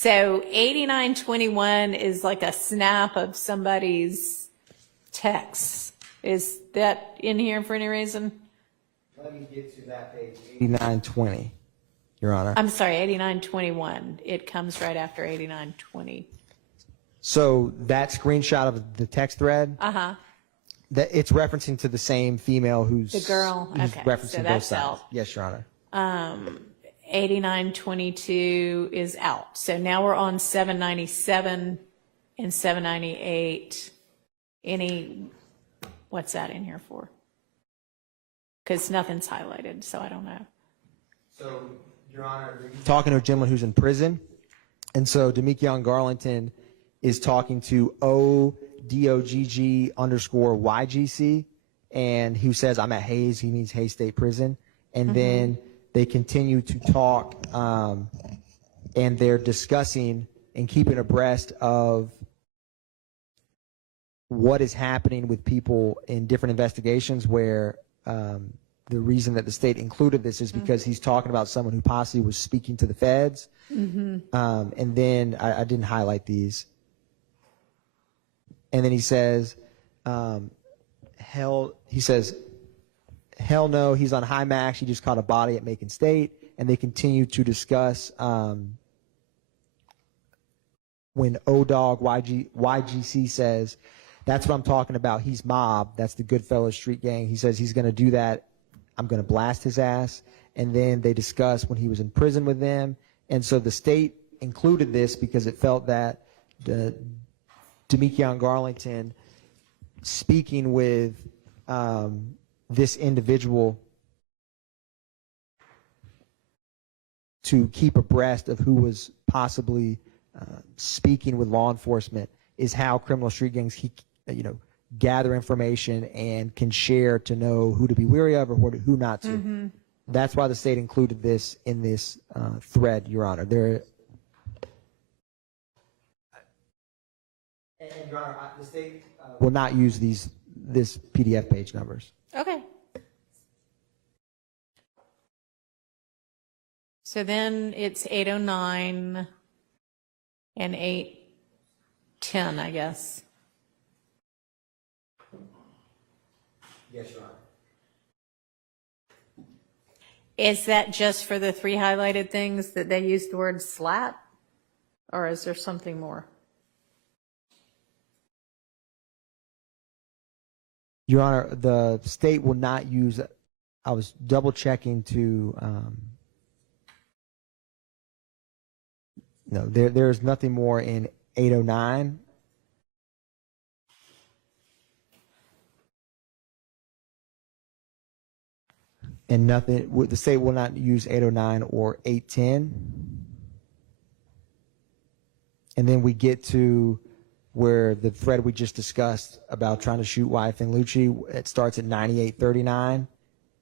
So 8921 is like a snap of somebody's text. Is that in here for any reason? Let me get to that page. 8920, Your Honor. I'm sorry, 8921. It comes right after 8920. So that screenshot of the text thread, that it's referencing to the same female who's The girl, who's okay, referencing so both that's sides. out. Yes, Your Honor. 8922 is out. So now we're on 797 and 798. What's that in here for? Because nothing's highlighted, so I don't know. So, Your Honor, talking to a gentleman who's in prison, and so MeghannCuniff is talking to ODOGG_YGC, and who says, I'm at Hayes, he means Hayes State Prison, and then they continue to talk, and they're discussing and keeping abreast of what is happening with people in different investigations where the reason that the state included this is because he's talking about someone who possibly was speaking to the feds. And then I didn't highlight these. And then he says, hell no, he's on high max. He just caught a body at Macon State. And they continue to discuss when YGC says, that's what I'm talking about. He's mob. That's the Goodfellas street gang. He says he's going to do that. I'm going to blast his ass. And then they discuss when he was in prison with them. And so the state included this because it felt that MeghannCuniff speaking with this individual to keep abreast of who was possibly speaking with law enforcement is how criminal street gangs gather information and can share to know who to be wary of or who not to. That's why the state included this in this thread, Your Honor. And Your Honor, the state will not use this PDF page numbers. Okay. So then it's 809 and 810, I guess. Yes, Your Honor. Is that just for the three highlighted things that they use the word slat? Or is there something more? Your Honor, the state will not use, I was double checking to, no, there's nothing more in 809. And nothing, the state will not use 809 or 810. And then we get to where the thread we just discussed about trying to shoot YFN Lucci, it starts at 9839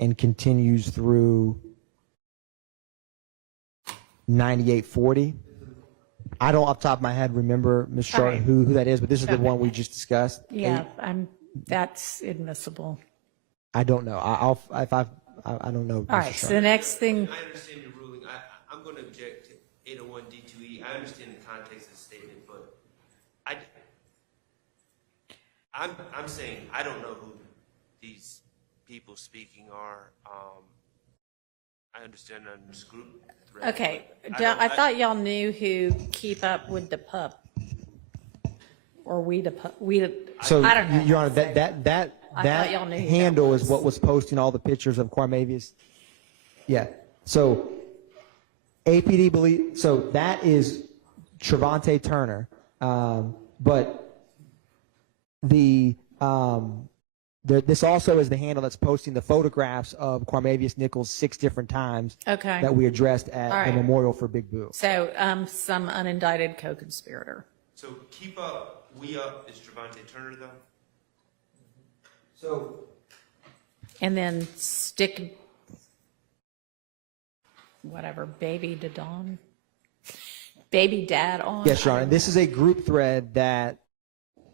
and continues through 9840. I don't off the top of my head remember, Ms. Sharp, who that is, but this is the one we just discussed. Yeah, that's admissible. I don't know. I don't know. All right, so the next thing. I understand your ruling. I'm going to object to 801 D2E. I understand the context of the statement, but I'm saying I don't know who these people speaking are. I understand on this group thread. Okay, I thought y'all knew who Keep Up with the Pup, or we the pup. So, I don't know. Your Honor, that handle is what was posting all the pictures of Quarmavius. Yeah. So APD believe so that is Trevante Turner, but this also is the handle that's posting the photographs of Quarmavius Nichols 6 different times. Okay. That we addressed at the memorial for Big Boo. So some unindicted co-conspirator. So Keep Up, We Up is Trevante Turner though. So, and then stick whatever, baby to Dawn, baby dad on. Yes, Your Honor. This is a group thread that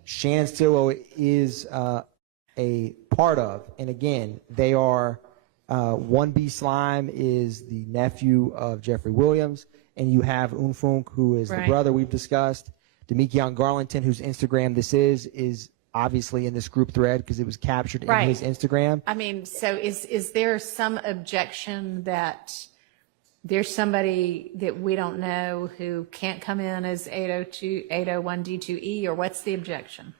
Shannon Stillwell is a part of. And again, they are 1B Slime is the nephew of Jeffrey Williams, and you have Unfunk, who is the Right. brother we've discussed. Demekion Garlington, whose Instagram this is obviously in this group thread because it was captured in Right. his Instagram. I mean, so is there some objection that there's somebody that we don't know who can't come in as 801 D2E, or what's the objection?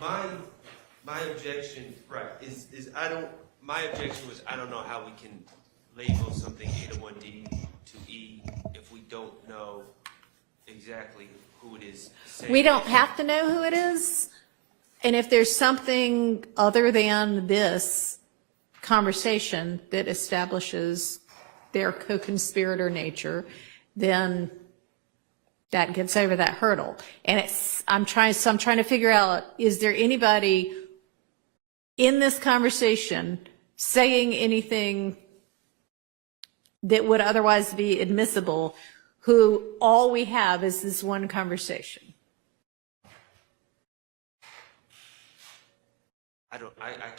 My objection, right, is my objection was I don't know how we can label something 801D to E if we don't know exactly who it is saying. We don't have to know who it is. And if there's something other than this conversation that establishes their co-conspirator nature, then that gets over that hurdle. And I'm trying to figure out, is there anybody in this conversation saying anything that would otherwise be admissible, who all we have is this one conversation? I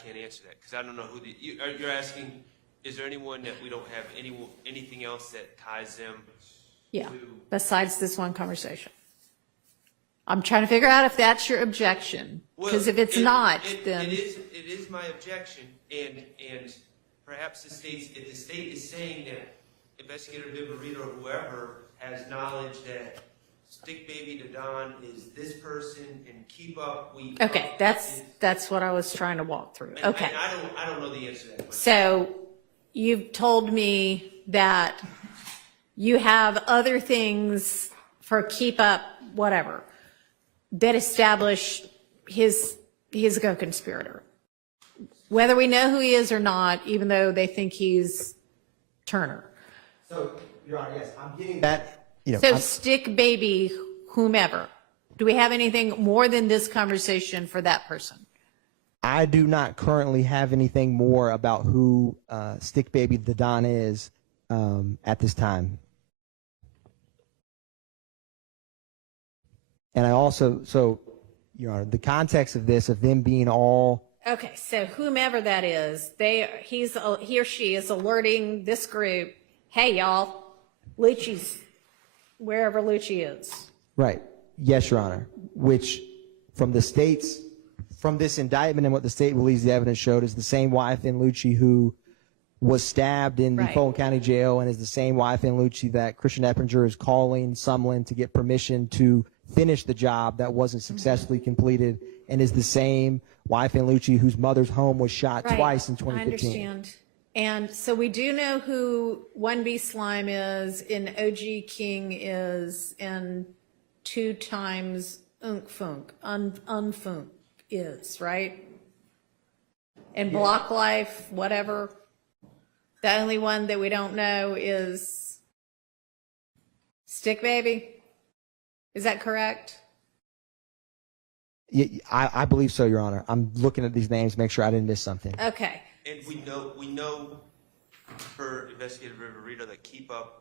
can't answer that because I don't know who you're asking. Is there anyone that we don't have anything else that ties them? Yeah, besides this one conversation. I'm trying to figure out if that's your objection, because if it's not, then it is my objection, and perhaps the if the state is saying that Investigator Vivarito or whoever has knowledge that Stick Baby Dadon is this person and keep up. Okay, that's what I was trying to walk through. Okay, and I don't know the answer to that question. so you've told me that you have other things for keep up, whatever, that establish he's a co-conspirator. Whether we know who he is or not, even though they think he's Turner. So, Your Honor, yes, I'm getting that. So Stick Baby, whomever. Do we have anything more than this conversation for that person? I do not currently have anything more about who Stick Baby the Don is at this time. And I also, Your Honor, the context of this, of them being all... Okay, so whomever that is, he or she is alerting this group, hey, y'all, Lucci's wherever Lucci is. Right. Yes, Your Honor. Which, from the state's, from this indictment and what the state believes the evidence showed, is the same YFN Lucci who was stabbed in the Right. Fulton County Jail, and is the same YFN Lucci that Christian Eppinger is calling Sumlin to get permission to finish the job that wasn't successfully completed, and is the same YFN Lucci whose mother's home was shot Right. twice in 2015. I understand. And so we do know who 1B Slime is, and OG King is, and 2 times Unfunk is, right? And Block Life, whatever. The only one that we don't know is Stick Baby. Is that correct? Yeah, I believe so, Your Honor. I'm looking at these names to make sure I didn't miss something. Okay. And we know for Investigator Vivarito that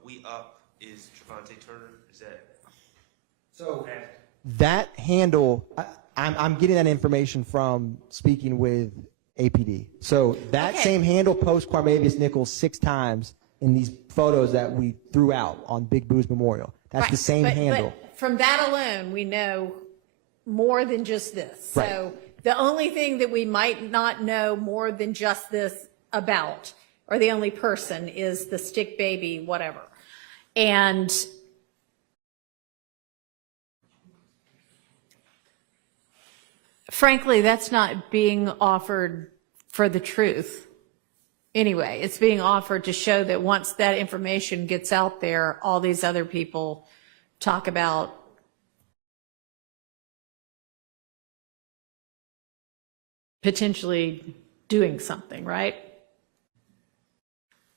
We Up is Trevante Turner. Is that so? That handle, I'm getting that information from speaking with APD. So that Okay. same handle posts Quarmavius Nichols 6 times in these photos that we threw out on Big Boo's Memorial. That's Right. the same handle. But from that alone, we know more than just this. Right. So the only thing that we might not know more than just this about, or the only person, is the Stick Baby whatever. And frankly, that's not being offered for the truth. Anyway, it's being offered to show that once that information gets out there, all these other people talk about potentially doing something, right?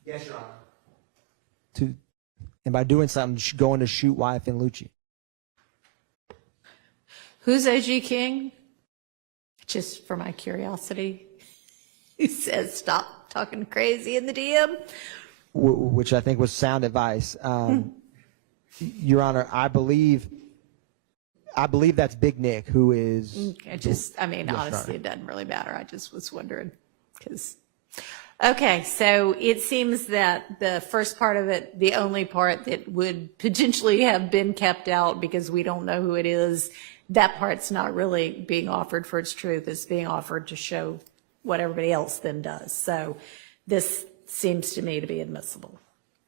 Yes, Your Honor. And by doing something, going to shoot YFN Lucci. Who's OG King? Just for my curiosity. Who says stop talking crazy in the DM? Which I think was sound advice. Your Honor, I believe that's Big Nick, who is... Honestly, it doesn't really matter. I just was wondering because... Okay, so it seems that the first part of it, the only part that would potentially have been kept out because we don't know who it is, that part's not really being offered for its truth. It's being offered to show what everybody else then does. So this seems to me to be admissible.